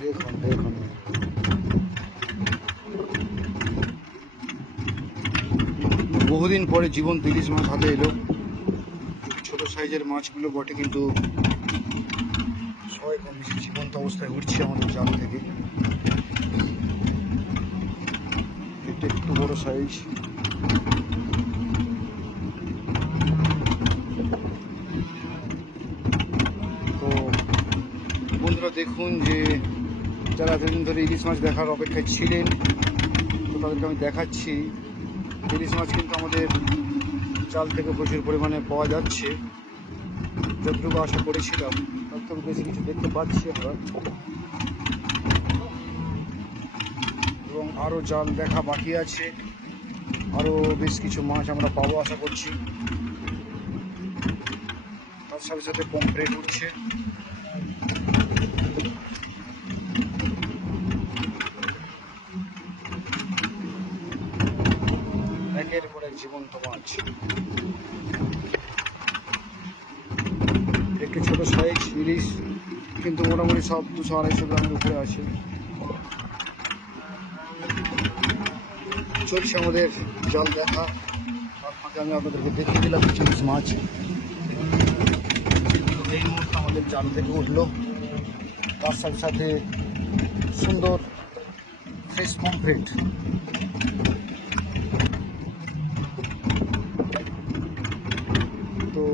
দেখুন দেখুন, বহুদিন পরে জীবন্ত ইলিশ মাছ হাতে এলো। ছোট সাইজের মাছগুলো বটে, কিন্তু সবাই কম বেশি জীবন্ত অবস্থায় উঠছে আমাদের জাল থেকে। এটা একটু বড় সাইজ। তো বন্ধুরা দেখুন, যে যারা এতদিন ধরে ইলিশ মাছ দেখার অপেক্ষায় ছিলেন, তো তাদেরকে আমি দেখাচ্ছি ইলিশ মাছ কিন্তু আমাদের জাল থেকে প্রচুর পরিমাণে পাওয়া যাচ্ছে। যতটুকু আশা করেছিলাম তার থেকে বেশি কিছু দেখতে পাচ্ছি আমরা, এবং আরও জাল দেখা বাকি আছে। আরও বেশ কিছু মাছ আমরা পাবো আশা করছি। তার সাথে সাথে পমফ্রেট উঠছে। একের পর এক জীবন্ত মাছ। একটু ছোট সাইজ ইলিশ, কিন্তু মোটামুটি সব 200-250 গ্রামের উপরে আছে। চলছে আমাদের জল দেখা। তার ফাঁকে আমি আপনাদেরকে দেখিয়ে দিলাম কিছু ইলিশ মাছ। এই মুহূর্তে আমাদের জাল থেকে উঠলো, তার সাথে সাথে সুন্দর ফ্রেশ পমফ্রেট। তো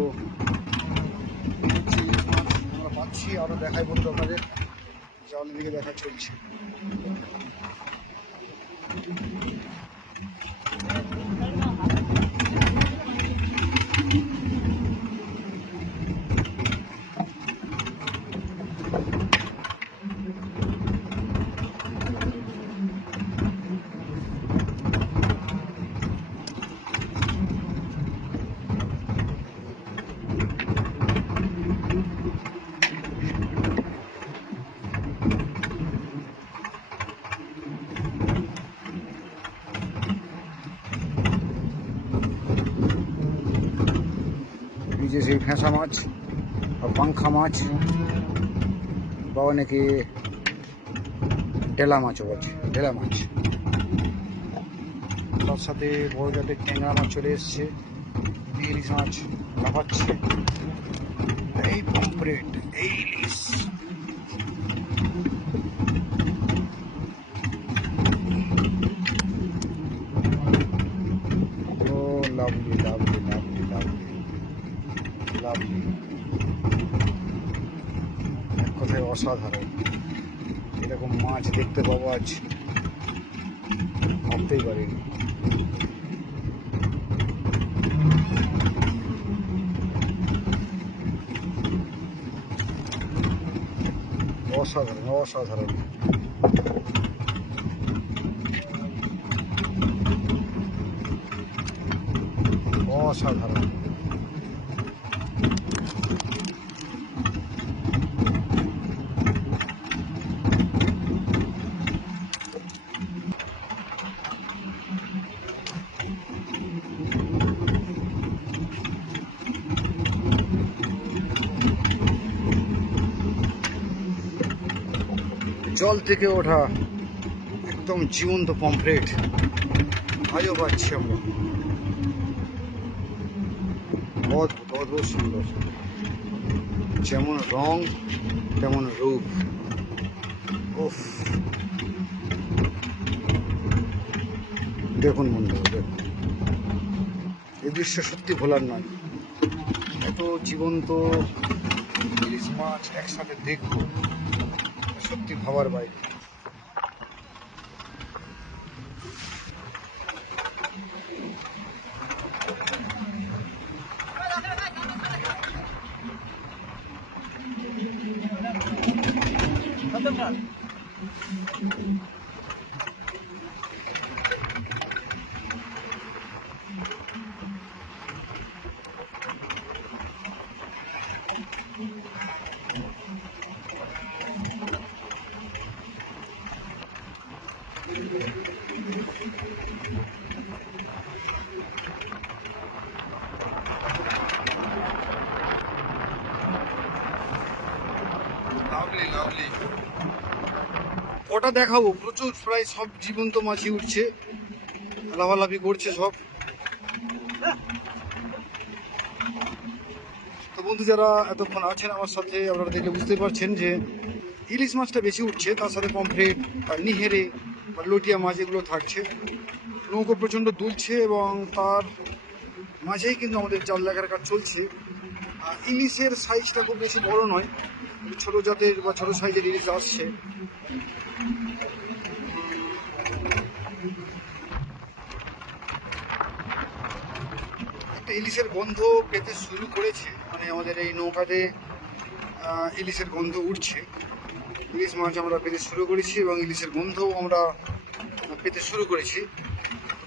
ইলিশ মাছ আমরা পাচ্ছি, আরও দেখাই বলতে আপনাদের জালের দিকে দেখা চলছে। এই যে সেই ফেঁসা মাছ আর পাঙ্খা মাছ, বা অনেকে ঢেলা মাছও আছে, ঢেলা মাছ। তার সাথে বড় জাতের ট্যাংরা মাছ চলে এসছে, ইলিশ মাছ লাফাচ্ছে। এই পমফ্রেট, এই ইলিশ। ও lovely lovely lovely lovely lovely, এক কথায় অসাধারণ। এরকম মাছ দেখতে পাবো আজ ভাবতেই পারিনি। অসাধারণ অসাধারণ। অসাধারণ। জল থেকে ওঠা একদম জীবন্ত পমফ্রেট আজও পাচ্ছি আমরা। অদ্ভুত অদ্ভুত সুন্দর, যেমন রং তেমন রূপ। উফ, দেখুন বন্ধুরা, দেখুন এই দৃশ্য সত্যি ভোলার নয়। এত জীবন্ত ইলিশ মাছ একসাথে দেখবো, সত্যি ভাবার বাইরে। Lovely, lovely. কটা দেখাবো, প্রচুর, প্রায় সব জীবন্ত মাছই উঠছে, লাফালাফি করছে সব। তো বন্ধু যারা এতক্ষণ আছেন আমার সাথে, আপনারা দেখলে বুঝতে পারছেন যে ইলিশ মাছটা বেশি উঠছে, তার সাথে পমফ্রেট, নিহেরে বা লটিয়া মাছ এগুলো থাকছে। নৌকো প্রচণ্ড দুলছে এবং তার মাঝেই কিন্তু আমাদের জাল লাগার কাজ চলছে। ইলিশের সাইজটা খুব বেশি বড় নয়, ছোট জাতের বা ছোট সাইজের ইলিশ আসছে। একটা ইলিশের গন্ধ পেতে শুরু করেছে, মানে আমাদের এই নৌকাতে ইলিশের গন্ধ উঠছে। ইলিশ মাছ আমরা পেতে শুরু করেছি এবং ইলিশের গন্ধও আমরা পেতে শুরু করেছি।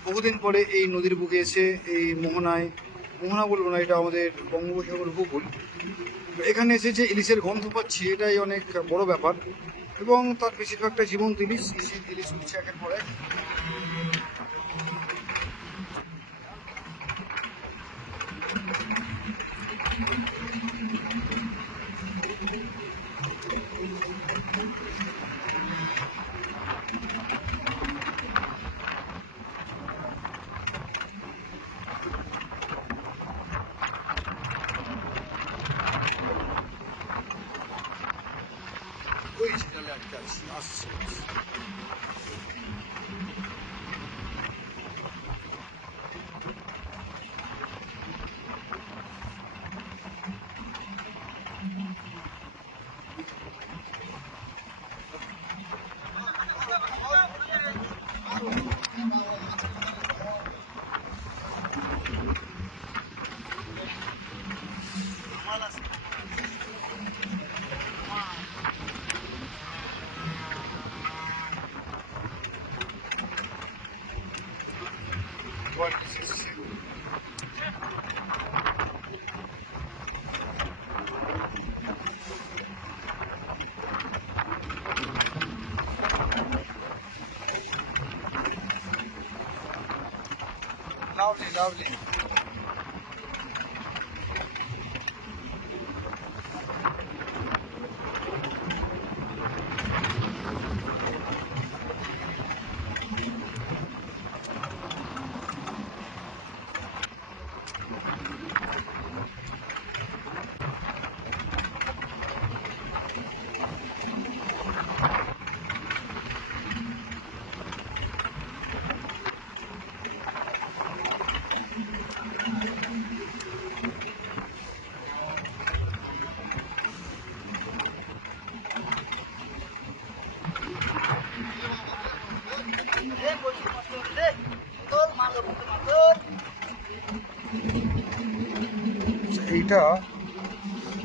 বহুদিন পরে এই নদীর বুকে এসে এই মোহনা বলবো না, এটা আমাদের বঙ্গোপসাগর উপকূল, এখানে এসে যে ইলিশের গন্ধ পাচ্ছি এটাই অনেক বড় ব্যাপার। এবং তার বেশিরভাগটা জীবন্ত ইলিশ, ইলিশ উঠছে একের পর এক। ওই জালে আটকে আছে, আসছে। Lovely, lovely. এইটা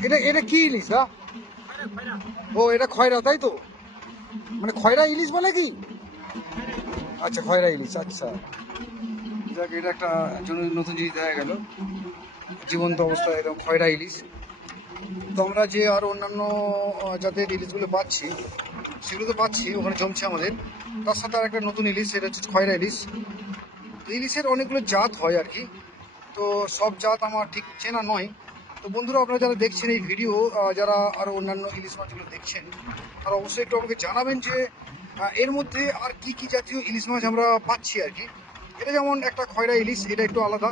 এটা এটা কি ইলিশ দা? ও এটা খয়রা, তাই তো? মানে খয়রা ইলিশ বলে কি? আচ্ছা খয়রা ইলিশ, আচ্ছা। যাক, এটা একটা নতুন জিনিস দেখা গেল, জীবন্ত অবস্থায় এরকম খয়রা ইলিশ। তো আমরা যে আর অন্যান্য জাতের ইলিশগুলো পাচ্ছি সেগুলো তো পাচ্ছি, ওখানে জমছে আমাদের। তার সাথে আর একটা নতুন ইলিশ, সেটা হচ্ছে খয়রা ইলিশ। তো ইলিশের অনেকগুলো জাত হয় আর কি, তো সব জাত আমার ঠিক চেনা নয়। তো বন্ধুরা আপনারা যারা দেখছেন এই ভিডিও, যারা আরও অন্যান্য ইলিশ মাছগুলো দেখছেন, তারা অবশ্যই একটু আমাকে জানাবেন যে এর মধ্যে আর কি কি জাতীয় ইলিশ মাছ আমরা পাচ্ছি আর কি। এটা যেমন একটা খয়রা ইলিশ, এটা একটু আলাদা।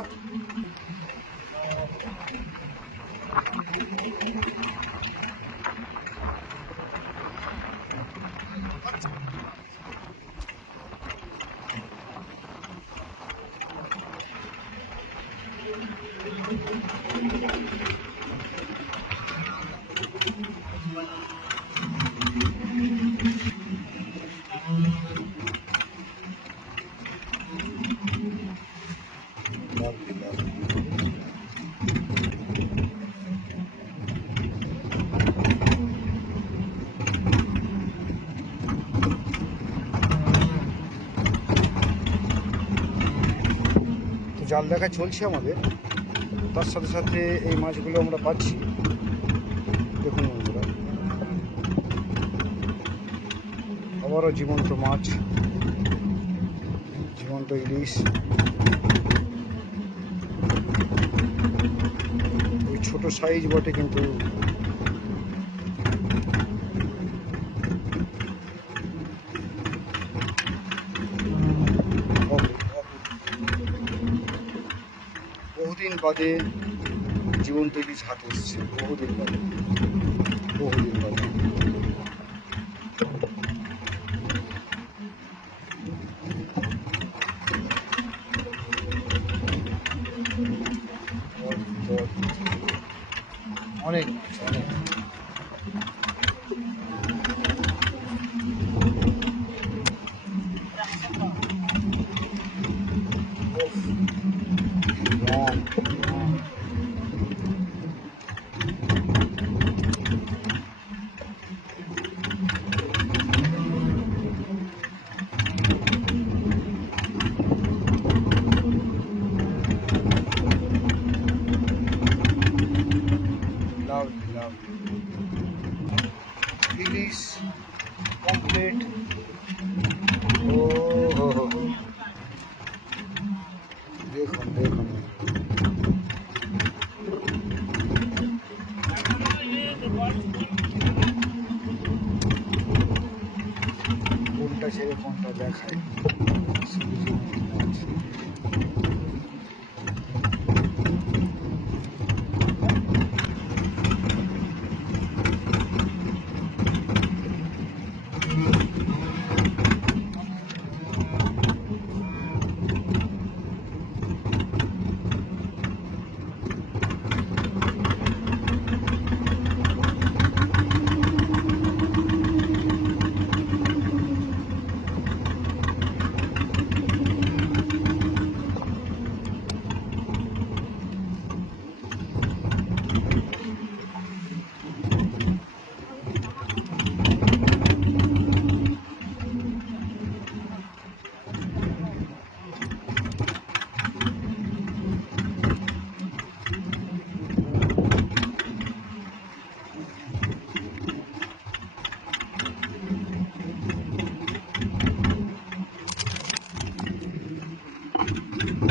তো জাল দেখা চলছে আমাদের, তার সাথে সাথে এই মাছগুলো আমরা পাচ্ছি। দেখুন বন্ধুরা, আবারও জীবন্ত মাছ, জীবন্ত ইলিশ। ওই ছোট সাইজ বটে, কিন্তু বাদে জীবন্ত ইলিশ হাতে এসছে, বহুদিন বাদে, বহুদিন বাদে। অনেক মাছ, অনেক। ইলিশ পমফ্রেট, ও হো হো, দেখুন দেখুন, কোনটা ছেড়ে কোনটা দেখায়।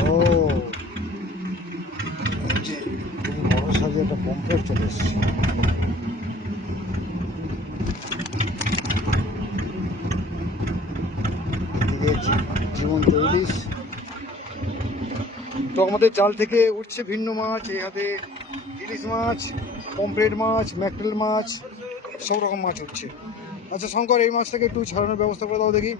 ও বড় সাইজে একটা পমফ্রেট চলে এসছে। জীবন্ত ইলিশ। তো আমাদের জাল থেকে উঠছে ভিন্ন মাছ, এই হাতে ইলিশ মাছ, পমফ্রেট মাছ, ম্যাকরেল মাছ, সব রকম মাছ উঠছে। আচ্ছা শঙ্কর, এই মাছটাকে একটু ছাড়ানোর ব্যবস্থা করে দাও দেখি।